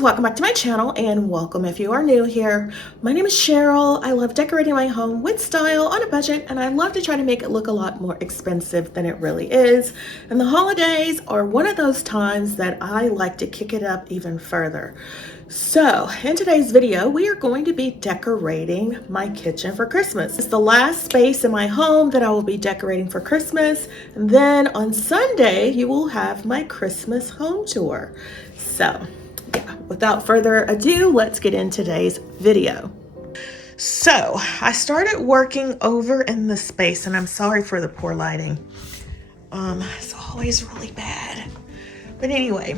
Welcome back to my channel, and welcome if you are new here. My name is Cheryl. I love decorating my home with style on a budget, and I love to try to make it look a lot more expensive than it really is. And the holidays are one of those times that I like to kick it up even further. So in today's video, we are going to be decorating my kitchen for Christmas. It's the last space in my home that I will be decorating for Christmas. And then on Sunday, you will have my Christmas home tour. So yeah, without further ado, let's get in today's video. So I started working over in this space, and I'm sorry for the poor lighting. It's always really bad. But anyway,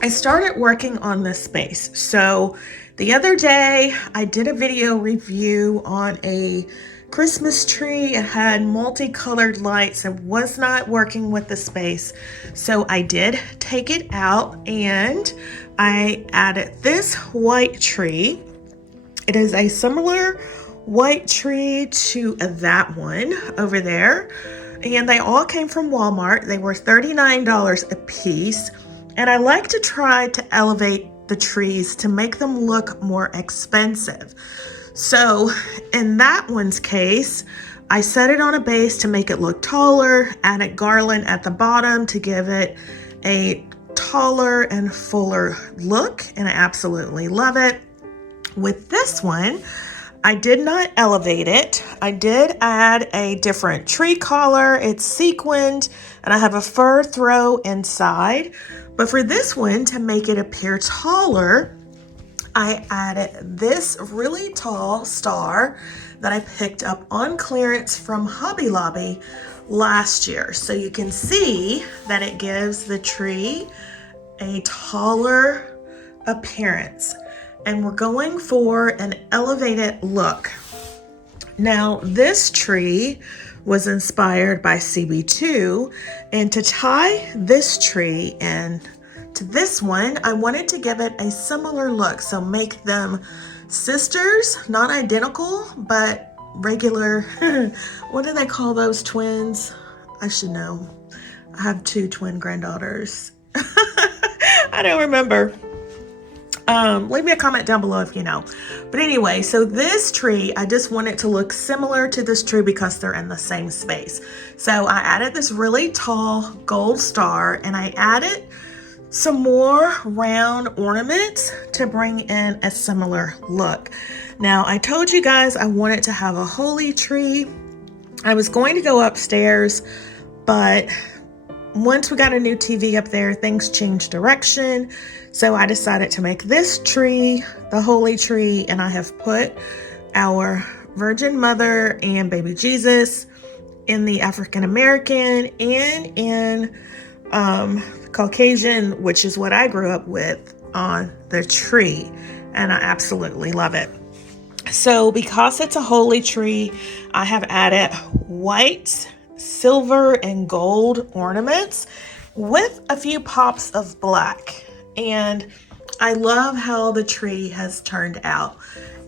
I started working on this space. So the other day I did a video review on a Christmas tree. It had multicolored lights and was not working with the space. So I did take it out and I added this white tree. It is a similar white tree to that one over there. And they all came from Walmart. They were $39 a piece. And I like to try to elevate the trees to make them look more expensive. So in that one's case, I set it on a base to make it look taller, added garland at the bottom to give it a taller and fuller look, and I absolutely love it. With this one, I did not elevate it. I did add a different tree collar. It's sequined, and I have a fur throw inside. But for this one, to make it appear taller, I added this really tall star that I picked up on clearance from Hobby Lobby last year. So you can see that it gives the tree a taller appearance. And we're going for an elevated look. Now, this tree was inspired by CB2, and to tie this tree in to this one, I wanted to give it a similar look. So make them sisters, not identical, but regular. What do they call those twins? I should know. I have two twin granddaughters. I don't remember. Leave me a comment down below if you know. But anyway, so this tree, I just want it to look similar to this tree because they're in the same space. So I added this really tall gold star, and I added some more round ornaments to bring in a similar look. Now, I told you guys I wanted to have a holy tree. I was going to go upstairs, but once we got a new TV up there, things changed direction. So I decided to make this tree the holy tree, and I have put our Virgin Mother and baby Jesus in the African American and in Caucasian, which is what I grew up with, on the tree, and I absolutely love it. So because it's a holy tree, I have added white, silver, and gold ornaments with a few pops of black. And I love how the tree has turned out.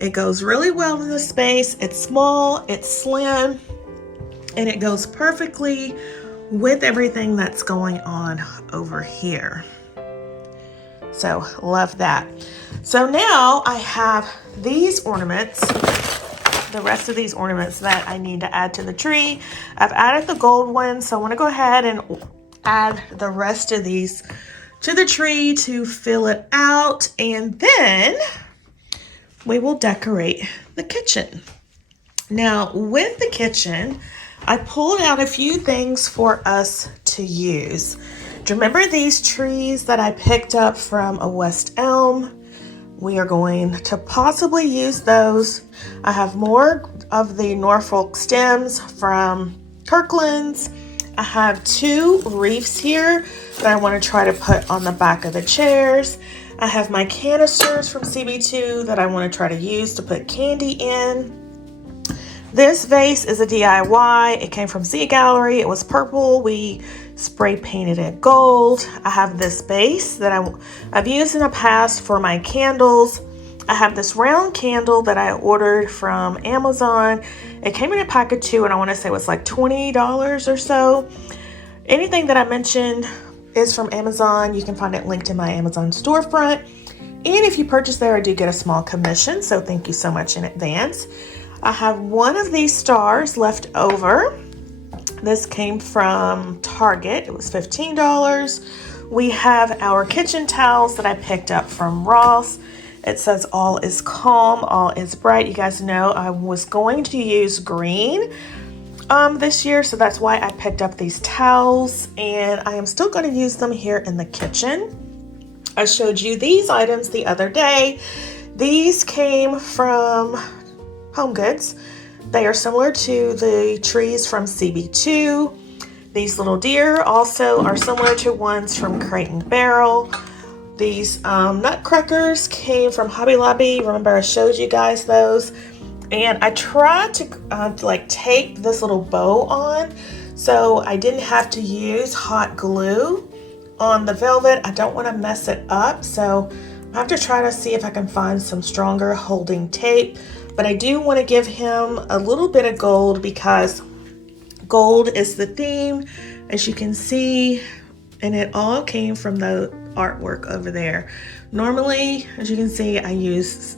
It goes really well in the space. It's small, it's slim, and it goes perfectly with everything that's going on over here. So love that. So now I have these ornaments, the rest of these ornaments that I need to add to the tree. I've added the gold one, so I want to go ahead and add the rest of these to the tree to fill it out, and then we will decorate the kitchen. Now, with the kitchen, I pulled out a few things for us to use. Do you remember these trees that I picked up from a West Elm? We are going to possibly use those. I have more of the Norfolk stems from Kirkland's. I have 2 wreaths here that I want to try to put on the back of the chairs. I have my canisters from CB2 that I want to try to use to put candy in. This vase is a DIY. It came from Z Gallery. It was purple. We spray painted it gold. I have this base that I've used in the past for my candles. I have this round candle that I ordered from Amazon. It came in a pack of 2 and I want to say it was like $20 or so. Anything that I mentioned is from Amazon. You can find it linked in my Amazon storefront. And if you purchase there, I do get a small commission. So thank you so much in advance. I have one of these stars left over. This came from Target. It was $15. We have our kitchen towels that I picked up from Ross. It says all is calm, all is bright. You guys know I was going to use green this year, so that's why I picked up these towels, and I am still going to use them here in the kitchen. I showed you these items the other day. These came from Home Goods. They are similar to the trees from CB2. These little deer also are similar to ones from Crate and Barrel. These nutcrackers came from Hobby Lobby. Remember I showed you guys those. And I tried to like tape this little bow on so I didn't have to use hot glue on the velvet. I don't want to mess it up, so I have to try to see if I can find some stronger holding tape. But I do want to give him a little bit of gold because gold is the theme, as you can see, and it all came from the artwork over there. Normally, as you can see, I use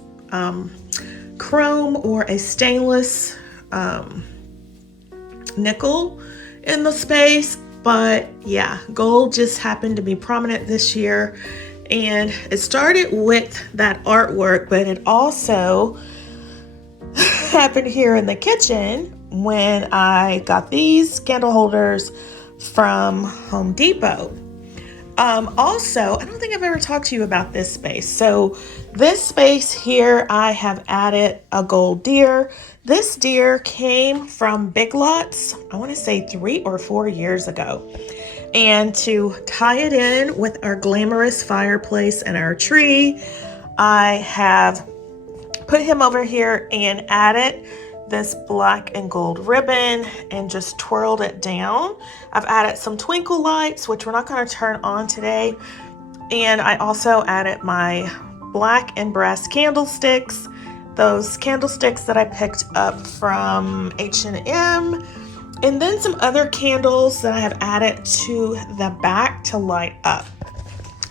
chrome or a stainless nickel in the space, but yeah, gold just happened to be prominent this year, and it started with that artwork, but it also happened here in the kitchen when I got these candle holders from Home Depot. Also, I don't think I've ever talked to you about this space. So this space here, I have added a gold deer. This deer came from Big Lots, I want to say 3 or 4 years ago. And to tie it in with our glamorous fireplace and our tree, I have put him over here and added this black and gold ribbon and just twirled it down. I've added some twinkle lights, which we're not going to turn on today. And I also added my black and brass candlesticks, those candlesticks that I picked up from H&M, and then some other candles that I have added to the back to light up.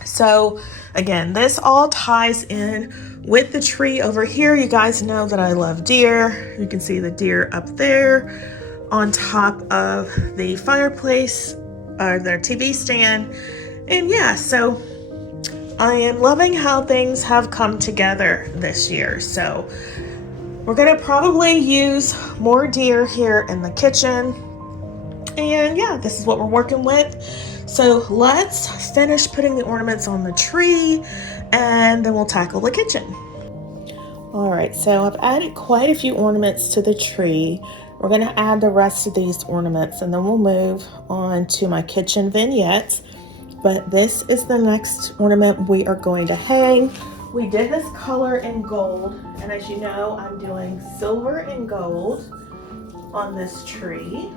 So again, this all ties in with the tree over here. You guys know that I love deer. You can see the deer up there on top of the fireplace or the TV stand. And yeah, so I am loving how things have come together this year. So we're gonna probably use more deer here in the kitchen. And yeah, this is what we're working with. So let's finish putting the ornaments on the tree and then we'll tackle the kitchen. All right, so I've added quite a few ornaments to the tree. We're gonna add the rest of these ornaments and then we'll move on to my kitchen vignettes. But this is the next ornament we are going to hang. We did this color in gold, and as you know, I'm doing silver and gold on this tree.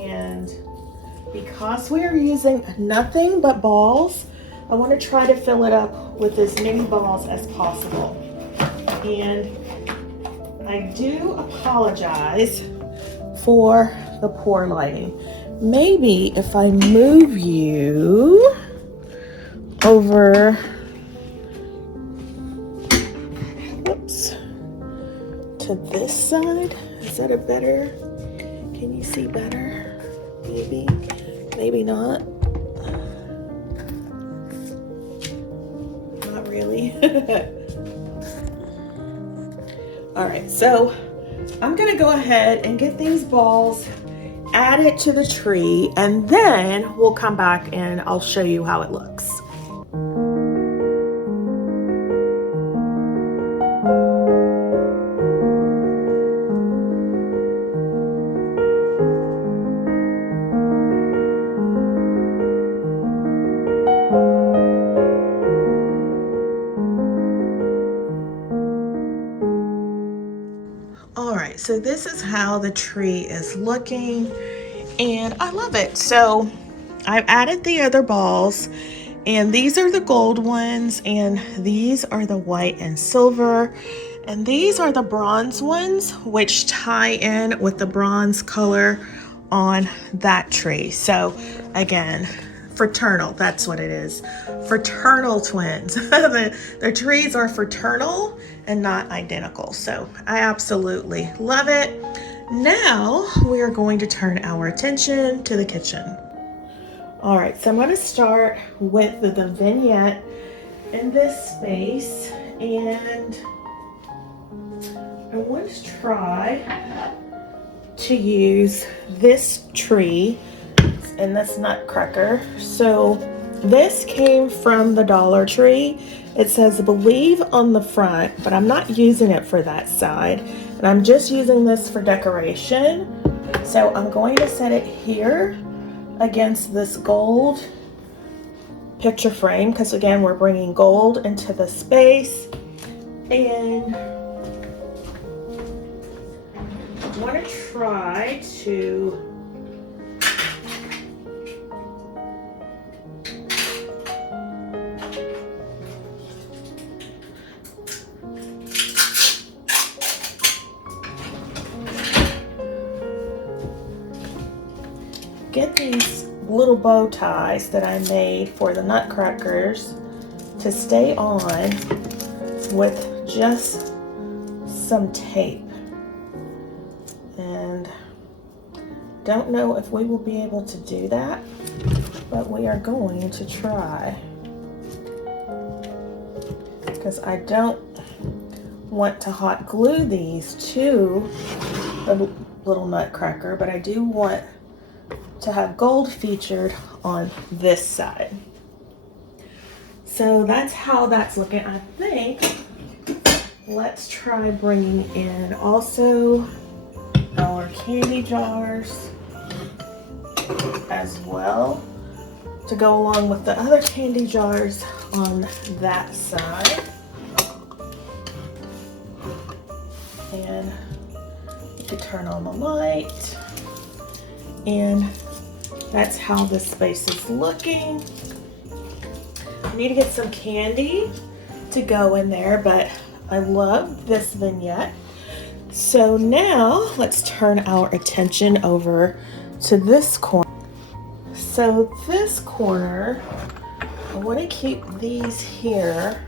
And because we are using nothing but balls, I want to try to fill it up with as many balls as possible. And I do apologize for the poor lighting. Maybe if I move you over, whoops, to this side, is that a better, can you see better? Maybe, maybe not. Not really. All right, so I'm gonna go ahead and get these balls added to the tree, and then we'll come back and I'll show you how it looks. All right, so this is how the tree is looking, and I love it. So I've added the other balls, and these are the gold ones, and these are the white and silver, and these are the bronze ones, which tie in with the bronze color on that tree. So again, fraternal, that's what it is. Fraternal twins. The trees are fraternal and not identical. So I absolutely love it. Now we are going to turn our attention to the kitchen. All right, so I'm going to start with the vignette in this space, and I want to try to use this tree and this nutcracker. So this came from the Dollar Tree. It says believe on the front, but I'm not using it for that side, and I'm just using this for decoration. So I'm going to set it here against this gold picture frame, because again, we're bringing gold into the space, and I want to try to get these little bow ties that I made for the nutcrackers to stay on with just some tape. And don't know if we will be able to do that, but we are going to try, because I don't want to hot glue these to the little nutcracker, but I do want to have gold featured on this side. So that's how that's looking. I think let's try bringing in also our candy jars as well to go along with the other candy jars on that side. And you could turn on the light, and that's how this space is looking. I need to get some candy to go in there, but I love this vignette. So now let's turn our attention over to this corner. So this corner, I want to keep these here.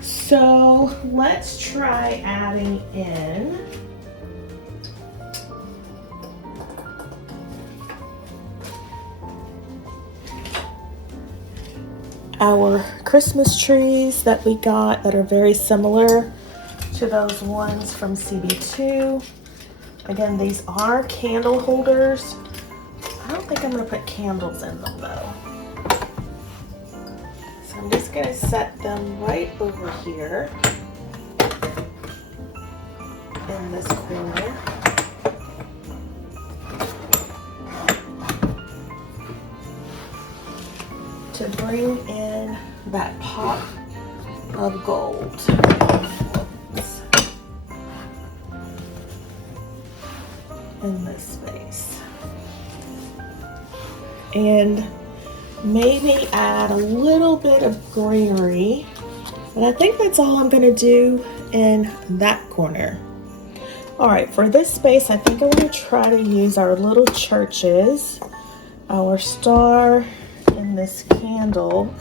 So let's try adding in our Christmas trees that we got that are very similar to those ones from CB2. Again, these are candle holders. I don't think I'm going to put candles in them though. So I'm just going to set them right over here in this corner. To bring in that pop of gold. In this space. And maybe add a little bit of greenery. And I think that's all I'm going to do in that corner. All right, for this space, I think I want to try to use our little churches, our star, and this candle.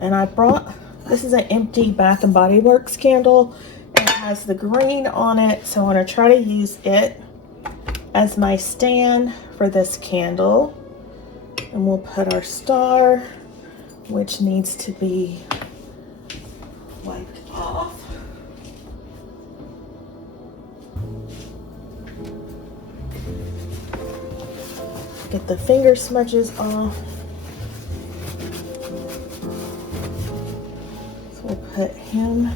And I brought, this is an empty Bath and Body Works candle. It has the green on it, so I want to try to use it as my stand for this candle. And we'll put our star, which needs to be wiped off. Get the finger smudges off. So we'll put him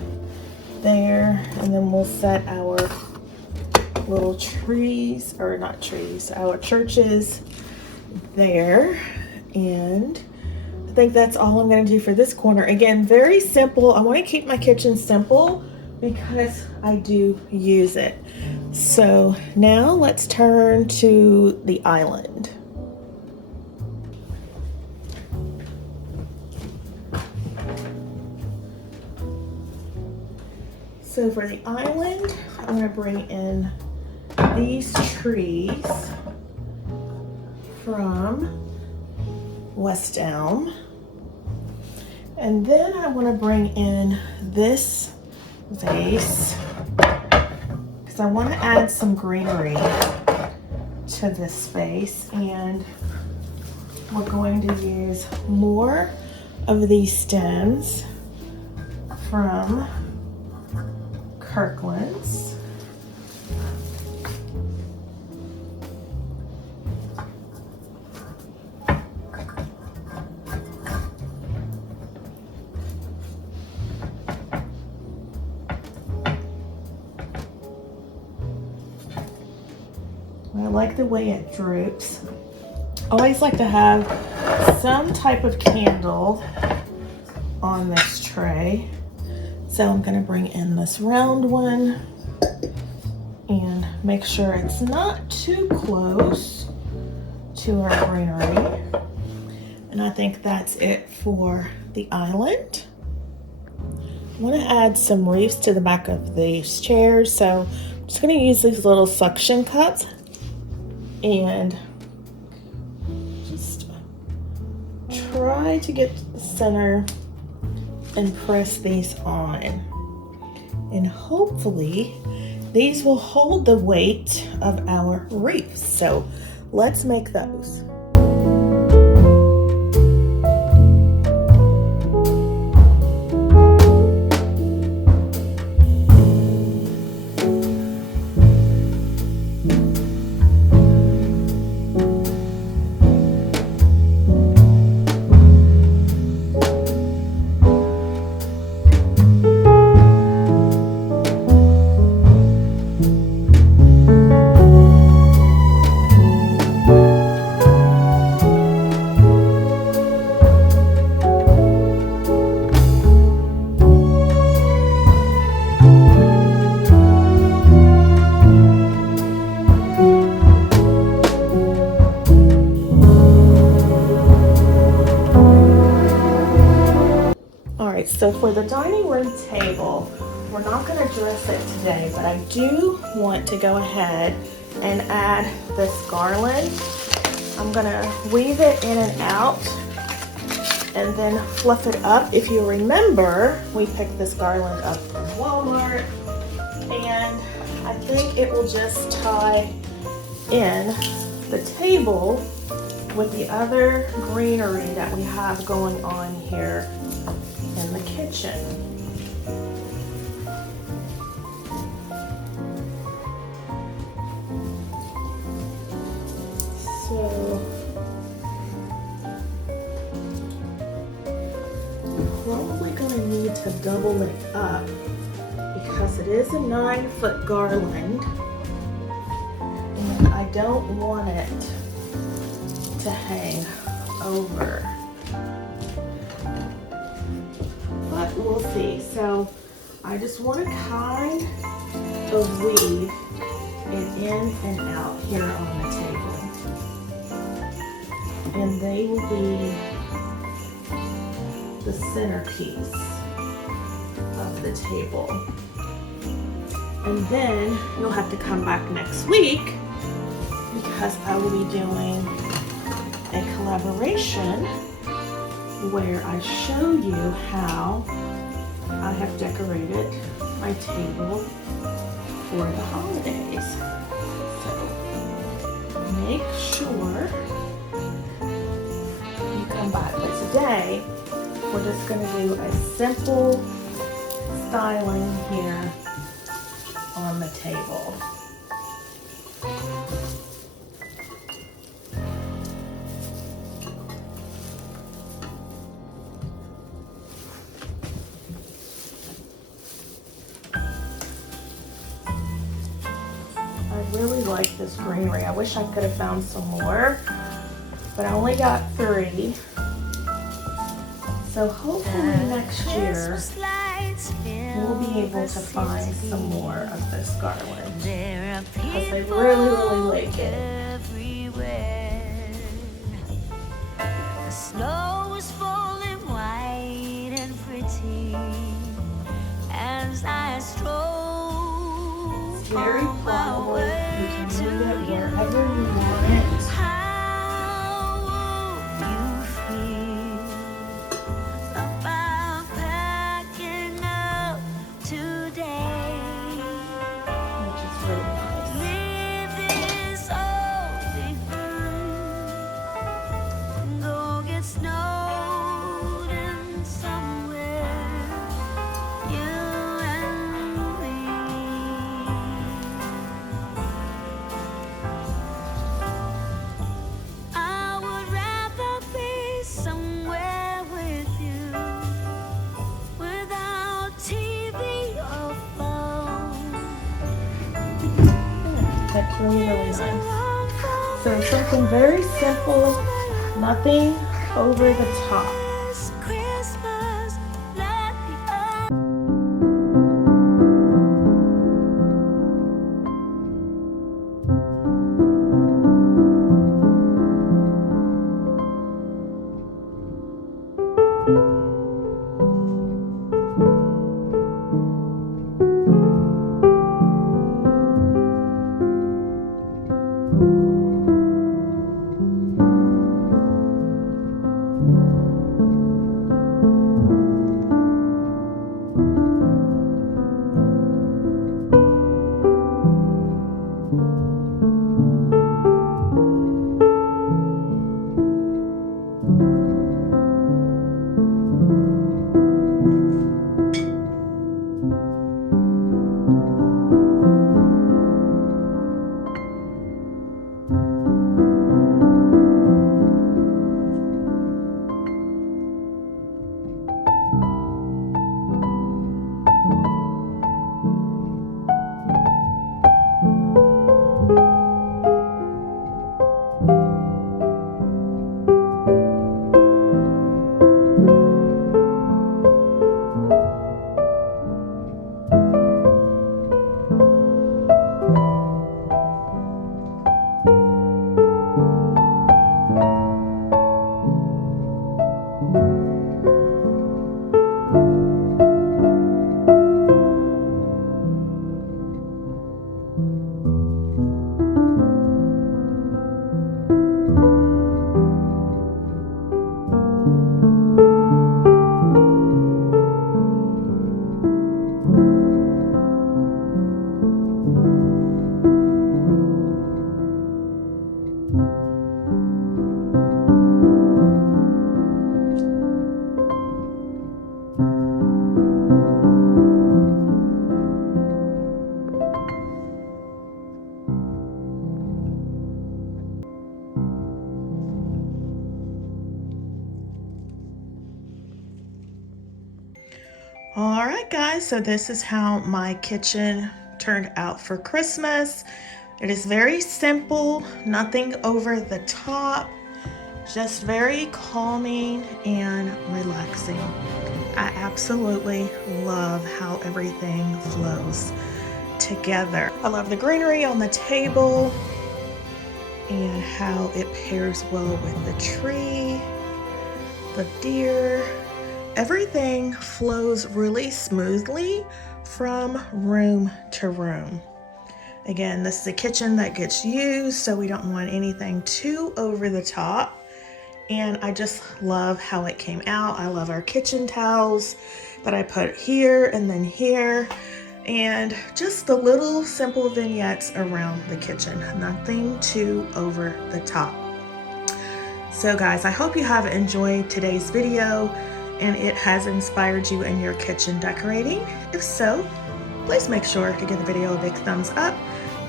there, and then we'll set our little trees, or not trees, our churches there. And I think that's all I'm going to do for this corner. Again, very simple. I want to keep my kitchen simple because I do use it. So now let's turn to the island. So for the island, I'm going to bring in these trees from West Elm. And then I want to bring in this vase because I want to add some greenery to this vase, and we're going to use more of these stems from Kirkland's. I like the way it droops. I always like to have some type of candle on this tray. So I'm going to bring in this round one and make sure it's not too close to our greenery. And I think that's it for the island. I want to add some wreaths to the back of these chairs, so I'm just going to use these little suction cups and just try to get to the center and press these on. And hopefully these will hold the weight of our wreaths. So let's make those. So for the dining room table, we're not going to dress it today, but I do want to go ahead and add this garland. I'm going to weave it in and out and then fluff it up. If you remember, we picked this garland up from Walmart, and I think it will just tie in the table with the other greenery that we have going on here in the kitchen. So probably going to need to double it up because it is a 9-foot garland and I don't want it to hang over. But we'll see. So I just want to kind of weave it in and out here on the table. And they will be the centerpiece of the table. And then you'll have to come back next week because I will be doing a collaboration where I show you how I have decorated my table for the holidays. So make sure you come back. But today we're just going to do a simple styling here on the table. really like this greenery. I wish I could have found some more, but I only got 3. So hopefully next year we'll be able to find some more of this garland because I really, really like it. The snow is falling white and pretty as I stroll. It's very pliable. You can move it wherever you want it. How you feel about packing up today? Which is really nice. Leave this all behind. Go get snowed in somewhere. You and me. I would rather be somewhere with you without TV or phone. That's really, really nice. So something very simple, nothing over the top. Christmas, let me All right, guys, so this is how my kitchen turned out for Christmas. It is very simple, nothing over the top, just very calming and relaxing. I absolutely love how everything flows together. I love the greenery on the table and how it pairs well with the tree, the deer. Everything flows really smoothly from room to room. Again, this is a kitchen that gets used, so we don't want anything too over the top. And I just love how it came out. I love our kitchen towels that I put here and then here, and just the little simple vignettes around the kitchen. Nothing too over the top. So guys, I hope you have enjoyed today's video and it has inspired you in your kitchen decorating. If so, please make sure to give the video a big thumbs up.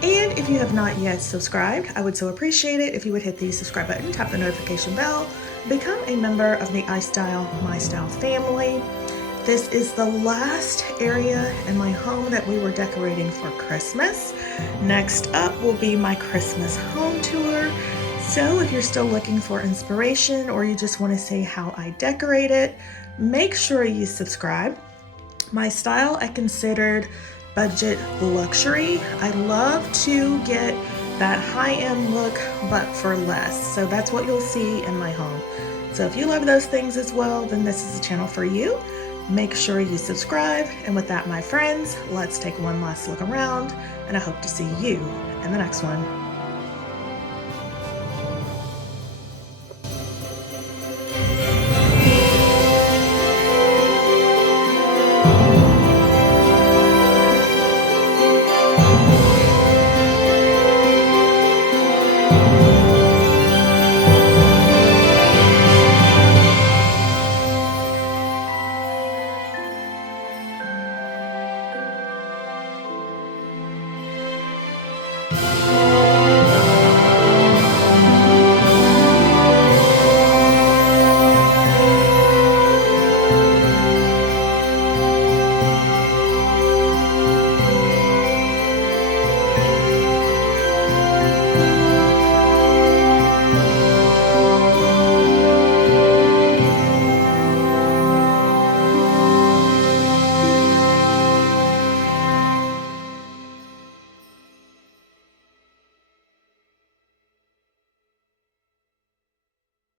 And if you have not yet subscribed, I would so appreciate it if you would hit the subscribe button, tap the notification bell, become a member of the iStyle My Style family. This is the last area in my home that we were decorating for Christmas. Next up will be my Christmas home tour. So if you're still looking for inspiration or you just want to see how I decorate it, make sure you subscribe. My style I considered budget luxury. I love to get that high-end look but for less. So that's what you'll see in my home. So if you love those things as well, then this is the channel for you. Make sure you subscribe. And with that, my friends, let's take one last look around, and I hope to see you in the next one.